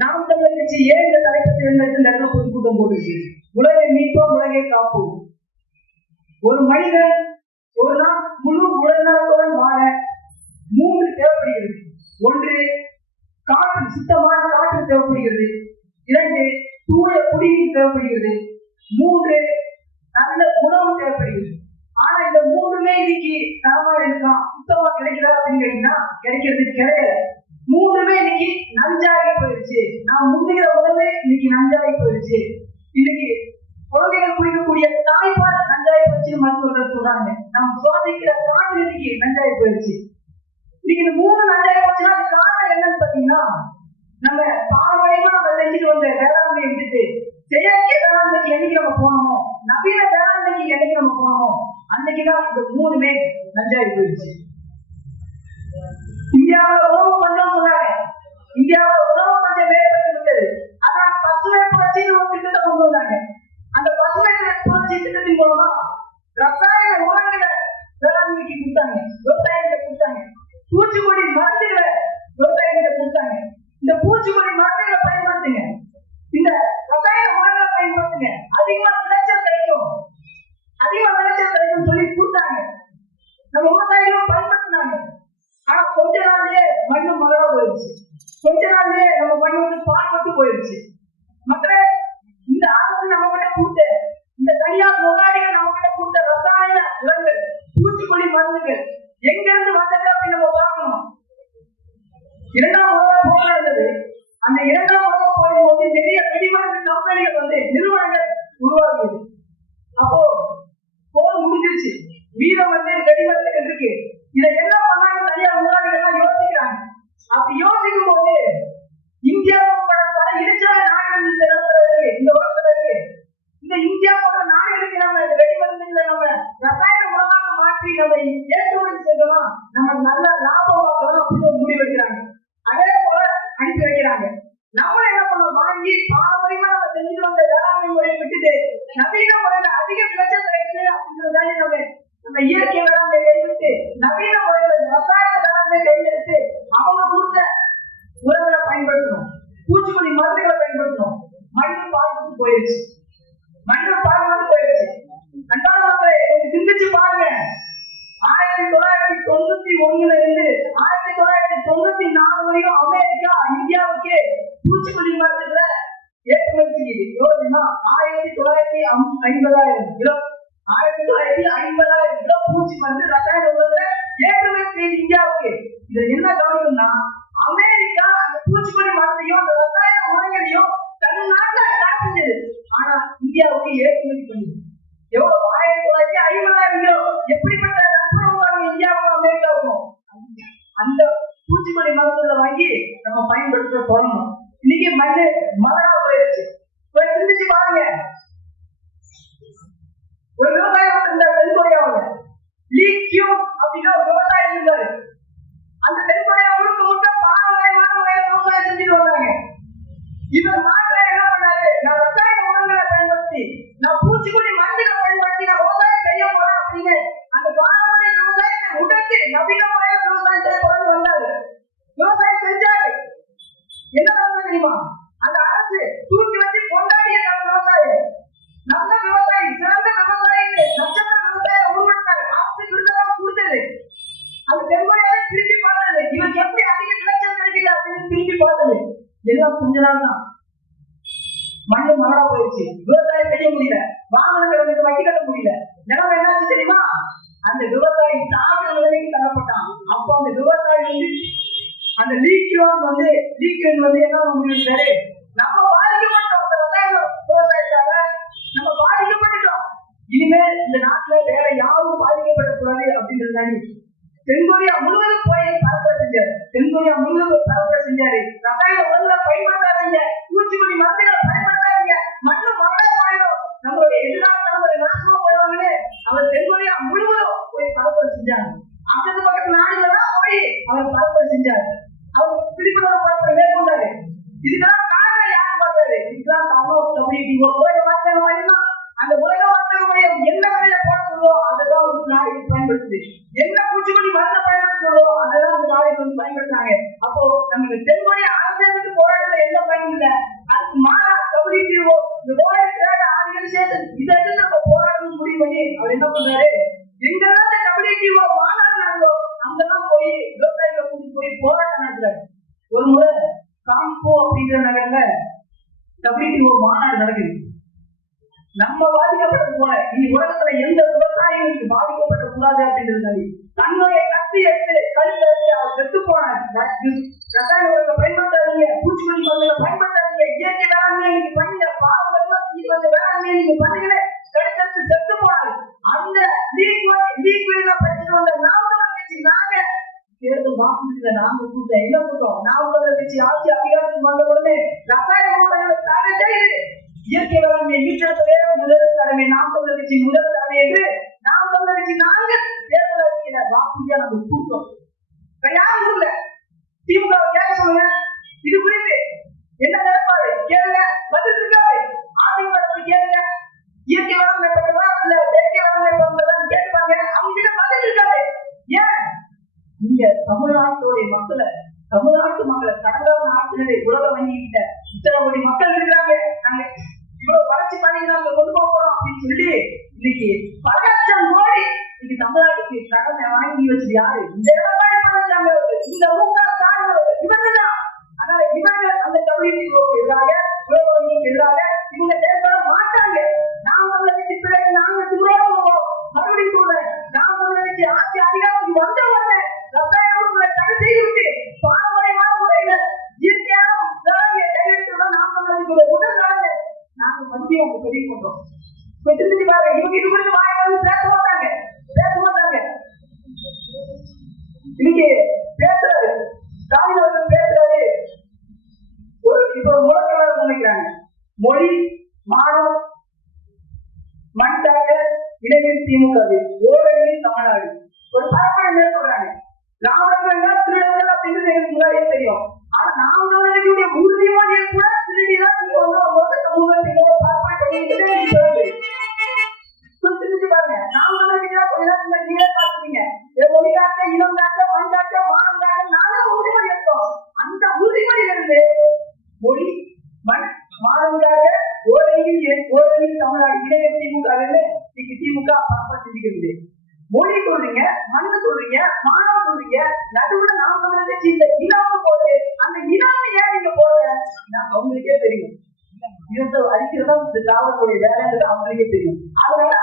நாம் தமிழர் கட்சி ஏன் இந்த தலைப்பை தேர்ந்தெடுத்து கூட்டம் இடத்துல பொதுக்கூட்டம் உலகை மீட்போம் உலகை காப்போம். ஒரு மனிதன் ஒரு நாள் முழு உடல்நலத்துடன் வாழ மூன்று தேவைப்படுகிறது. ஒன்று காற்று சுத்தமான காற்று தேவைப்படுகிறது. இரண்டு தூய குடிநீர் தேவைப்படுகிறது. மூன்று நல்ல உணவு தேவைப்படுகிறது. ஆனா இந்த மூன்றுமே இன்னைக்கு தரமா இருக்கா சுத்தமா கிடைக்குதா அப்படின்னு கேட்டீங்கன்னா கிடைக்கிறது கிடையாது. போயிடுச்சு. நான் முன்னுகிற உடனே இன்னைக்கு நஞ்சாகி போயிருச்சு இன்னைக்கு குழந்தைகள் குடிக்கக்கூடிய தாய்ப்பால் நஞ்சாகி போச்சு மருத்துவர்கள் சொல்றாங்க. நம்ம சுவாசிக்கிற காற்று இன்னைக்கு நஞ்சாகி போயிடுச்சு. இன்னைக்கு இந்த மூணு நஞ்சாகி போச்சுன்னா அது காரணம் என்னன்னு பாத்தீங்கன்னா நம்ம பாரம்பரியமா நம்ம செஞ்சுட்டு வந்த வேளாண்மையை விட்டுட்டு செயற்கை வேளாண்மைக்கு என்னைக்கு நம்ம போனோமோ நவீன வேளாண்மைக்கு என்னைக்கு நம்ம போனோமோ அன்னைக்குதான் இந்த மூணுமே நஞ்சாகி போயிடுச்சு. இந்தியாவுல உணவு பஞ்சம் சொன்னாங்க. போயிடுச்சு போயிருச்சு இந்த ஆபத்து நம்ம கிட்ட கூட்டு இந்த தனியார் முதலாளிகள் நம்ம கிட்ட கூட்ட ரசாயன உரங்கள் பூச்சிக்கொல்லி மருந்துகள் எங்க இருந்து வந்தது அப்படின்னு நம்ம பார்க்கணும். இரண்டாம் உலக போர் நடந்தது. அந்த இரண்டாம் உலக போரின் போது நிறைய வெடிமருந்து கம்பெனிகள் வந்து நிறுவனங்கள் உருவாகுது அப்போ போர் முடிஞ்சிருச்சு. வாங்கி பாரம்பரியமா நம்ம செஞ்சுட்டு வந்த வேளாண்மை முறையை விட்டுட்டு நவீன முறையில அதிக விளைச்சல் கிடைக்குது அப்படின்றதால நம்ம? நம்ம இயற்கை வேளாண்மை கைவிட்டு நவீன முறையில ரசாயன வேளாண்மை கையெடுத்து அவங்க கொடுத்த உரங்களை பயன்படுத்தணும் பூச்சிக்கொல்லி மருந்துகளை பயன்படுத்தணும் மண்ணு பாதிப்பு போயிருச்சு. மண்ணு பாதிப்பு போயிருச்சு. அன்றாட மக்களை சிந்திச்சு பாருங்க. ஆயிரத்தி தொள்ளாயிரத்தி தொண்ணூத்தி ஒண்ணுல இருந்து ஏற்றுமதி செய்யுது ஆயிரத்தி தொள்ளாயிரத்தி ஐம்பதாயிரம் கிலோ. ஆயிரத்தி தொள்ளாயிரத்தி ஐம்பதாயிரம் கிலோ பூச்சி மருந்து ரசாயன உரங்களை ஏற்றுமதி செய்யுது இந்தியாவுக்கு. இதுல என்ன கவனிக்கணும்னா அமெரிக்கா அந்த பூச்சிக்கொல்லி மரத்தையும் அந்த ரசாயன உரங்களையும் தன் நாட்டுல ஸ்டார்ட் ஆனா இந்தியாவுக்கு ஏற்றுமதி பண்ணுது எவ்வளவு? ஆயிரத்தி தொள்ளாயிரத்தி ஐம்பதாயிரம் கிலோ. எப்படிப்பட்ட நட்புறவு பாருங்க இந்தியாவுக்கும் அமெரிக்காவுக்கும்? அந்த பூச்சிக்கொல்லி மரத்துல வாங்கி நம்ம பயன்படுத்த தொடங்கணும். இன்னைக்கு மண்ணு மலரா போயிருச்சு கொஞ்ச நாள் தான் மண்ணு மலரா போயிடுச்சு. விவசாயம் செய்ய முடியல. வாகனங்களுக்கு வட்டி கட்ட முடியல. நிலைமை என்னாச்சு தெரியுமா? அந்த விவசாயி சாகிற நிலைமைக்கு தள்ளப்பட்டான். அப்போ அந்த விவசாயி வந்து அந்த லீக்கியோன் வந்து லீக்கியோன் வந்து என்ன முடிவு நம்ம பாதிக்கப்பட்டோம் அந்த ரசாயன விவசாயத்தால நம்ம பாதிக்கப்பட்டுட்டோம் இனிமேல் இந்த நாட்டுல வேற யாரும் பாதிக்கப்படக்கூடாது அப்படின்றதாண்டி தென்கொரியா முழுவதும் போய் பரப்ப செஞ்சாரு. தென்கொரியா முழுவதும் பரப்ப செஞ்சாரு. ரசாயன உரங்களை பயன்படுத்தாதீங்க. பூச்சிக்கொல்லி மருந்துகளை பயன்படுத்தாதீங்க. மண்ணு மழை போயிடும் நம்மளுடைய எதிர்கால நம்மளுடைய நாசமா போயிடுவாங்கன்னு அவர் தென்கொரியா முழுவதும் போய் பரப்ப செஞ்சாரு பயன்படுத்துது என்ன பூச்சிக்கொடி மருந்த பயன்படுத்த சொல்றோம் அதெல்லாம் அந்த நாளைக்கு வந்து பயன்படுத்தாங்க அப்போ நம்ம தென்கொடி அரசியலுக்கு போராட்டத்துல எந்த பயனும் இல்ல. அதுக்கு மாறா டபிள்யூடிஓ இந்த போராட்டத்துக்காக ஆர்கனைசேஷன் இதை நம்ம போராடணும் முடிவு பண்ணி அவர் என்ன பண்ணாரு? அப்படின்றது தன்னுடைய கத்தி எடுத்து கழுத்து எடுத்து அவர் செத்து போனார் ரசாயன உரங்களை பயன்படுத்தாதீங்க. பூச்சிக்கொல்லி மருந்துகளை பயன்படுத்தாதீங்க. இயற்கை வேளாண்மை நீங்க பண்ணுங்க. பால் இது வந்து வேளாண்மை நீங்க பண்ணுங்க கழுத்து செத்து போனார். அந்த லீக் லீக் எல்லாம் படிச்சுட்டு வந்த நாம நாங்க தேர்தல் வாக்குறுதியில நாங்க கூட்டம் என்ன கூட்டம்? நாம வச்சு ஆட்சி அதிகாரத்துக்கு வந்த உடனே ரசாயன உரங்களை தடை செய்து இயற்கை வேளாண்மை முதல் தலைமை நாம் வச்சு முதல் தலைமை என்று வாக்குறுதியா குடும்பம் யாரும் இல்ல. திமுக கேட்க சொல்லுங்க. இது குறித்து என்ன நிலைப்பாடு? கேளுங்க. பதில் இருக்காது அதிமுக போய் கேளுங்க. இயற்கை வளம் மேற்பட்டதா இல்ல செயற்கை வளம் மேற்பட்டதா கேட்பாங்க அவங்க கிட்ட பதில் இருக்காது. ஏன்? இங்க தமிழ்நாட்டுடைய மக்களை தமிழ்நாட்டு மக்களை கடந்த நாட்டினரை உலக வங்கிக்கிட்ட இத்தனை கோடி மக்கள் இருக்கிறாங்க. நாங்க இவ்வளவு வளர்ச்சி பண்ணி நாங்க கொண்டு போக போறோம் அப்படின்னு சொல்லி இன்னைக்கு பல வாங்கி வச்சது யாரு? இந்த எடப்பாடி பழனிசாமி அவர்கள் இந்த மு க ஸ்டாலின் அவர்கள் இவங்க தான் அதனால இவங்க அந்த WTO-க்கு எதிராக உலகங்களுக்கு எதிராக இவங்க செயல்பட மாட்டாங்க. நாம் தமிழகத்தின் பிறகு நாங்கள் திருவாரூர் மறுபடியும் சொல்றேன் நாம் தமிழகத்தின் ஆட்சி அதிகாரம் வந்தவங்க நடுவுல நான் சொன்ன கட்சி இந்த இனம் போது அந்த இனம் ஏன் நீங்க போடுற நான் அவங்களுக்கே தெரியும். இனத்தை அடிக்கிறதா இந்த திராவிடங்களுடைய வேலைன்றது அவங்களுக்கே தெரியும். அதனால